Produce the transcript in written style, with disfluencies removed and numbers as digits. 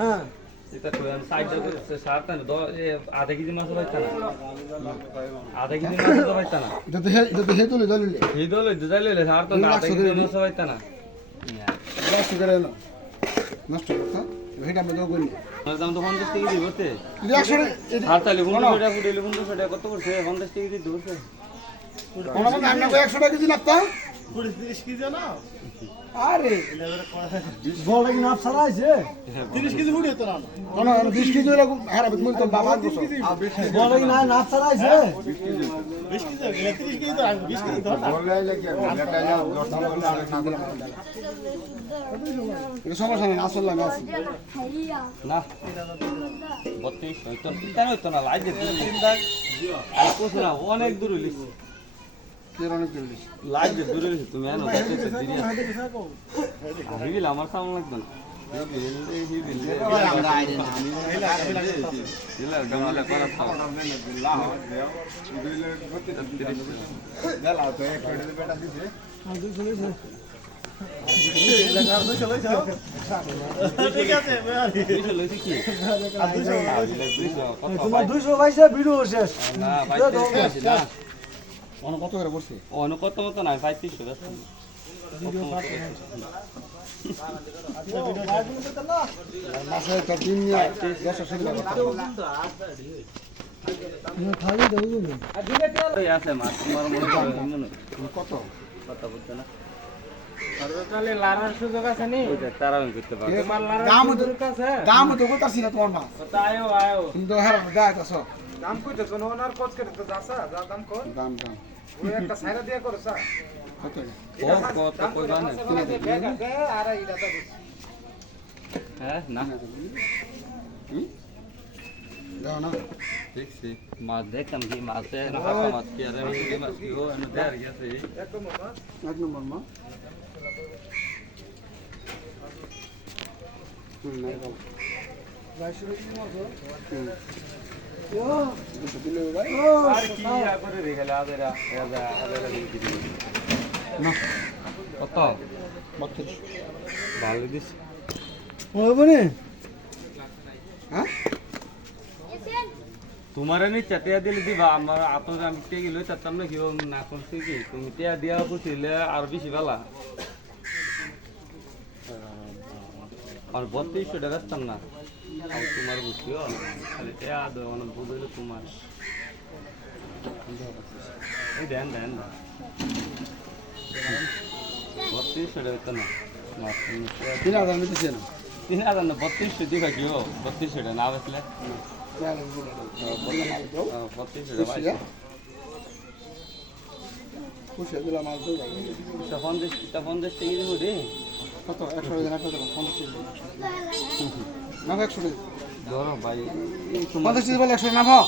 হ্যাঁ এটা তো সাইডটা তো সারতা না আধা কেজি মাছ পাইতা না আধা কেজি মাছ তো পাইতা না এটা হে তুলে দলিলে এই দলে দিলে সারতা না আধা কেজি মাছ পাইতা না লাস্ট করে না নষ্ট করতা হেটা আমি দাও করি আমার দাম তো 50 টাকা দিব তে 100 আর তাহলে 50 টাকা ফুটাইলে 50 টাকা কত করছে 50 টাকা দিয়ে দূরছে কোন মানে আমি 100 টাকা কেজি নাপতা 30 কেজি না আরে বড় কি নাপ ছাড়াইছে 30 কেজি ফুটে তো না কোন 20 কেজি এরকম হারা বিত তো বাবা বসো বড় কি না নাপ ছাড়াইছে 20 কেজি 30 কেজি তো 20 কেজি ধর এটা সমস্যা নেই আসল লাগা আছে না 32 হইতো কেন হইতো না লাইট দিতে আর কোস না অনেক দূর হইলিস এর অনেক জলদি লাইট দিয়ে দূরে হইছে তুমি এনো দেখতে দিরিয়া হিবিল আমার সামনে লাগবে না হিবিল আমরা আইডি না দিলা গামলা করা পাও গেল তো এক করে বেটা দিছে ঠিক আছে লইছি কি তোমার 200 পয়সা ভিডিও শেষ না ভাই না অন কত করে পড়ছে অন কত মত না 3500 আছে মাসে তো দিন নিয়ে 10 টাকা খালি দাও না এই আছে মাছ তোমার মনে কত কত বুঝছ না তাহলে লারার সুযোগ আছে নি ওই যে তারা আমি করতে পারবো তোমার লারার দাম সুযোগ আছে দাম তো কোতাছি না তোমার মাছ তো আয়ো আয়ো তুমি তো হারা দাইতাছ দাম কইতে কোন ওনার কোচ করে তো যাসা যা দাম কর দাম ওই একটা সাইরা দিয়া করো স্যার কত কত কইবা না আর এইটা তো হ্যাঁ না দাও না দেখছি মাছ দেখতাম কি মাছে না মাছ কি আর আমি কি মাছ কি ও এনে দেয়ার গেছে একদম মামা এক নম্বর মা নাই দাও 22 টাকা মাছ ও দুটো দিলে ভাই আর কি ইয়া করে রেখেলে আদেরা আদেরা দিবি না কত 32 ভালো দিস হবে না হ্যাঁ তোমার নি চাটিয়া দিলে দিবা আমার আপনার আমি টেকি লই চাতাম না কি না করছি কি তুমি টিয়া দিয়া করছিলে আর বেশি ভালা আর 3200 টাকা আসতাম না আর তোমার বুঝিও খালি টিয়া দাও না বুঝলে তোমার এই দেন 3200 টাকা তো না মাছ 3000 নিতেছে না 3000 না 3200 দিবা কি ও 3200 টাকা না বসলে 3200 টাকা খুশি দিলাম মাছ দাও তখন টাকা দিব রে কত 100 দিন 100 টাকা 50 টাকা না 100 টাকা ধরো ভাই 50 টাকা বলে 100 না ভাও